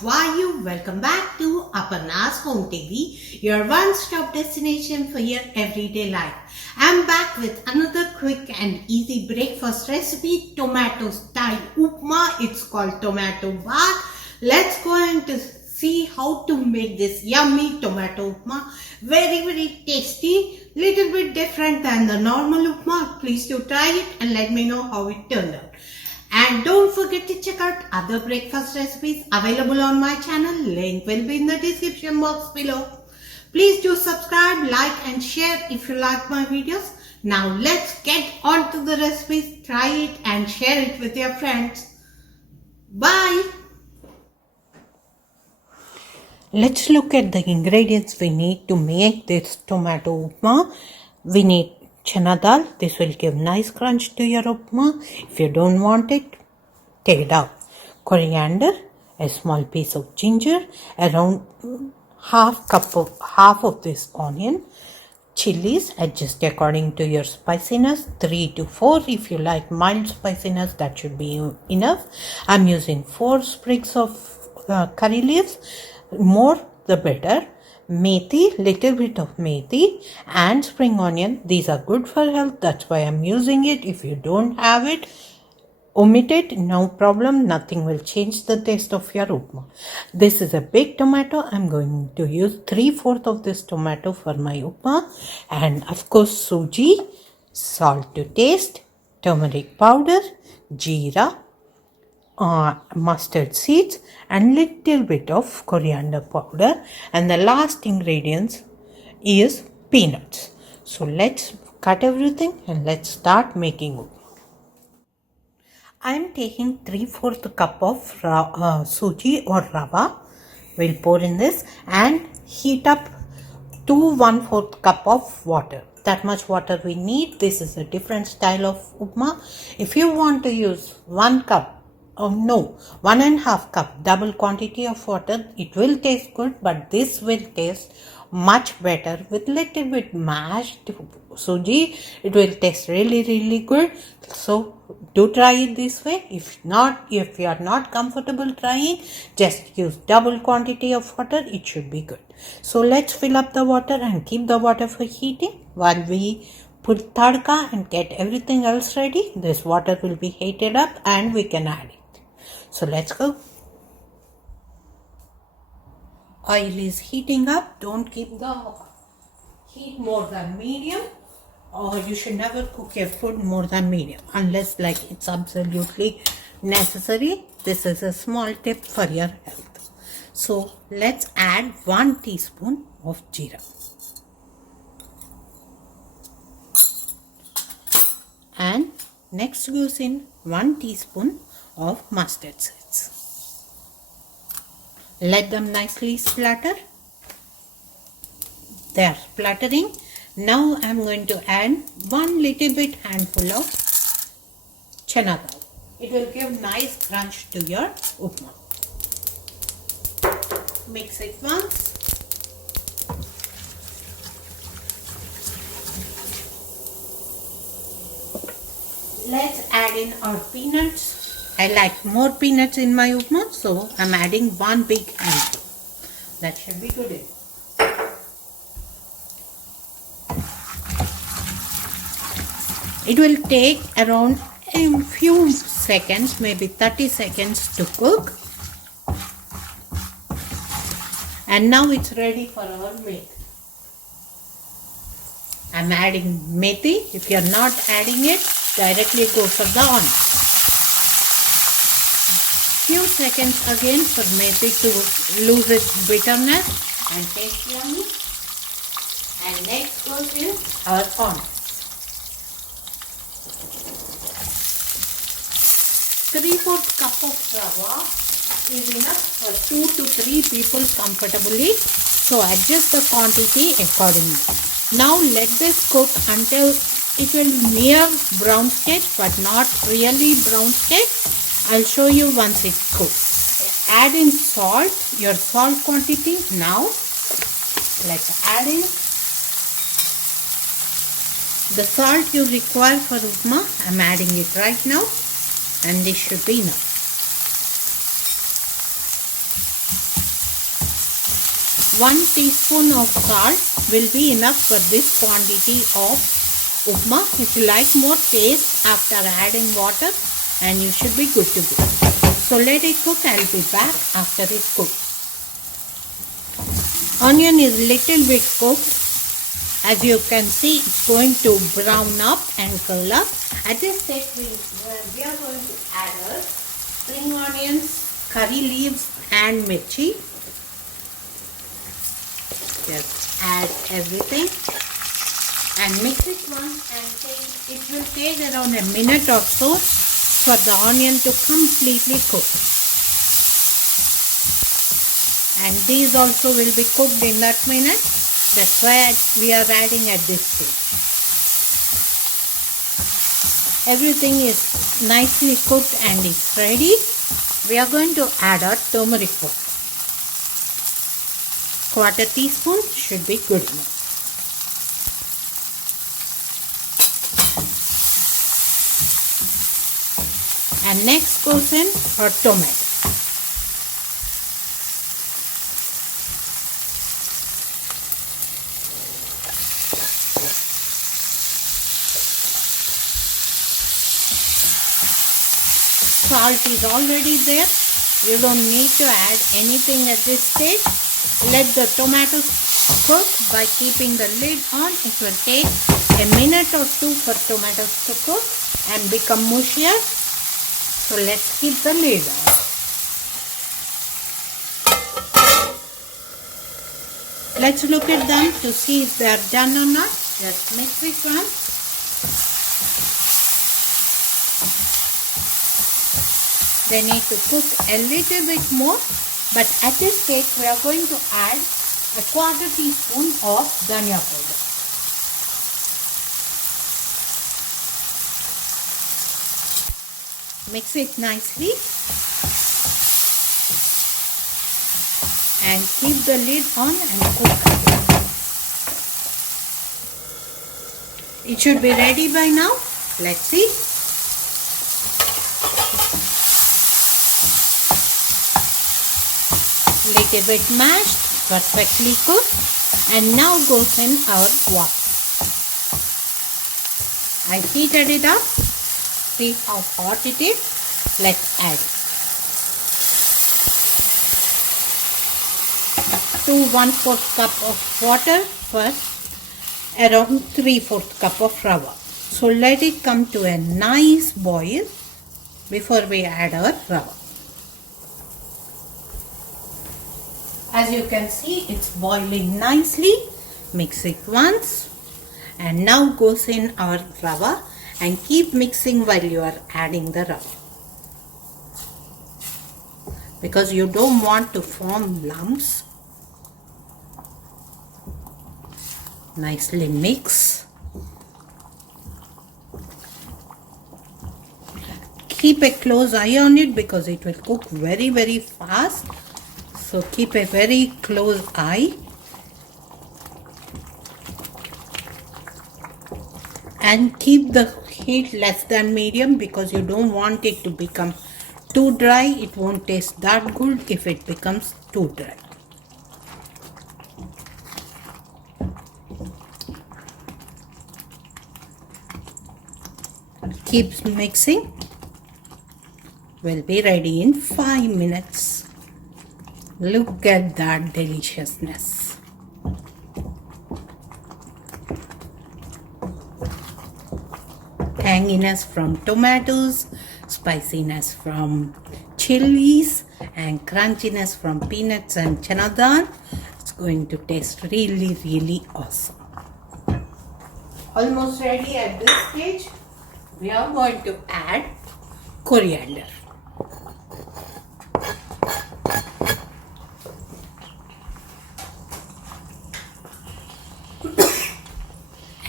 how are you? Welcome back to Aparna's Home TV, your one-stop destination for your everyday life. I'm back with another quick and easy breakfast recipe, tomato style upma. It's called tomato bath. Let's go and see how to make this yummy tomato upma. Very tasty, little bit different than the normal upma. Please do try it and let me know how it turned out. And don't forget to check out other breakfast recipes available on my channel. Link will be in the description box below. Please do subscribe, like and share if you like my videos. Now let's get on to the recipes. Try it and share it with your friends. Bye. Let's look at the ingredients we need to make this tomato upma. We need chana dal. This will give nice crunch to your upma. If you don't want it, take it out. Coriander, a small piece of ginger, around half of this onion. Chilies, adjust according to your spiciness, 3 to 4. If you like mild spiciness, that should be enough. I'm using 4 sprigs of curry leaves. More the better. Methi, little bit of methi, and spring onion. These are good for health. That's why I'm using it. If you don't have it, omit it, no problem. Nothing will change the taste of your upma. This is a big tomato. I'm going to use 3/4 of this tomato for my upma. And of course, suji, salt to taste, turmeric powder, jeera, mustard seeds, and little bit of coriander powder. And the last ingredients is peanuts. So let's cut everything and let's start making upma. I am taking 3/4 cup of suji or rava. We'll pour in this and heat up to 1/4 cup of water. That much water we need. This is a different style of upma. If you want to use 1 cup, 1.5 cup, double quantity of water, it will taste good, but this will taste much better with little bit mashed suji. It will taste really good. So do try it this way. If you are not comfortable trying, just use double quantity of water. It should be good. So let's fill up the water and keep the water for heating while we put tadka and get everything else ready. This water will be heated up and we can add it. So let's go. Oil is heating up. Don't keep the heat more than medium, or you should never cook your food more than medium unless it's absolutely necessary. This is a small tip for your health. So let's add 1 teaspoon of jeera. And next goes in 1 teaspoon of mustard seeds. Let them nicely splatter. They are splattering. Now I am going to add 1 little bit handful of chana dal. It will give nice crunch to your upma. Mix it once. Let's add in our peanuts. I like more peanuts in my upma, so I'm adding 1 big handful. That should be good. It will take around a few seconds, maybe 30 seconds to cook. And now it's ready for our meat. I'm adding methi. If you're not adding it, directly go for the onion. Few seconds again for methi to lose its bitterness and taste yummy. And next goes in our onion. 3/4 cup of rava is enough for 2 to 3 people comfortably. So adjust the quantity accordingly. Now let this cook until it will near brown stage, but not really brown stage. I'll show you once it cooks. Add in salt, your salt quantity now. Let's add in the salt you require for upma. I'm adding it right now, and this should be enough. 1 teaspoon of salt will be enough for this quantity of upma. If you like more taste after adding water, and you should be good to go. So let it cook. I'll be back after it cooks. Onion is little bit cooked. As you can see, it's going to brown up and curl up. At this stage, we are going to add our spring onions, curry leaves and mirchi. Just add everything and mix it once, and it will take around a minute or so for the onion to completely cook. And these also will be cooked in that minute. That's why we are adding at this stage. Everything is nicely cooked and is ready. We are going to add our turmeric powder. 1/4 teaspoon should be good enough. And next goes in our tomato. Salt is already there. You don't need to add anything at this stage. Let the tomatoes cook by keeping the lid on. It will take a minute or two for tomatoes to cook and become mushier. So let's keep the lid on. Let's look at them to see if they are done or not. Just mix it once. They need to cook a little bit more, but at this stage we are going to add a 1/4 teaspoon of dhania powder. Mix it nicely and keep the lid on and cook. It should be ready by now. Let's see. Little bit mashed, perfectly cooked, and now goes in our water. I heated it up. See how hot it is. Let's add 2 1/4 cup of water first, around 3/4 cup of rava. So let it come to a nice boil before we add our rava. As you can see, it's boiling nicely. Mix it once, and now goes in our rava, and keep mixing while you are adding the rava, because you don't want to form lumps. Nicely mix. Keep a close eye on it because it will cook very fast. So keep a very close eye. And keep the heat less than medium because you don't want it to become too dry. It won't taste that good if it becomes too dry. Keep mixing. We'll be ready in 5 minutes. Look at that deliciousness. Tanginess from tomatoes, spiciness from chilies, and crunchiness from peanuts and chana dal. It's going to taste really awesome. Almost ready at this stage. We are going to add coriander.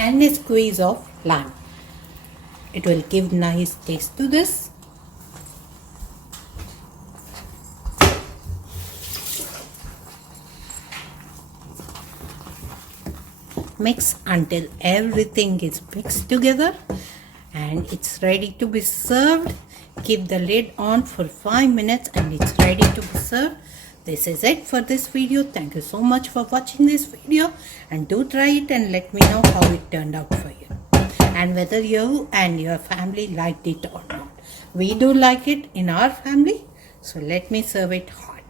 And a squeeze of lime. It will give nice taste to this. Mix until everything is mixed together and it's ready to be served. Keep the lid on for 5 minutes and it's ready to be served. This is it for this video. Thank you so much for watching this video, and do try it and let me know how it turned out for you and whether you and your family liked it or not. We do like it in our family, so let me serve it hot.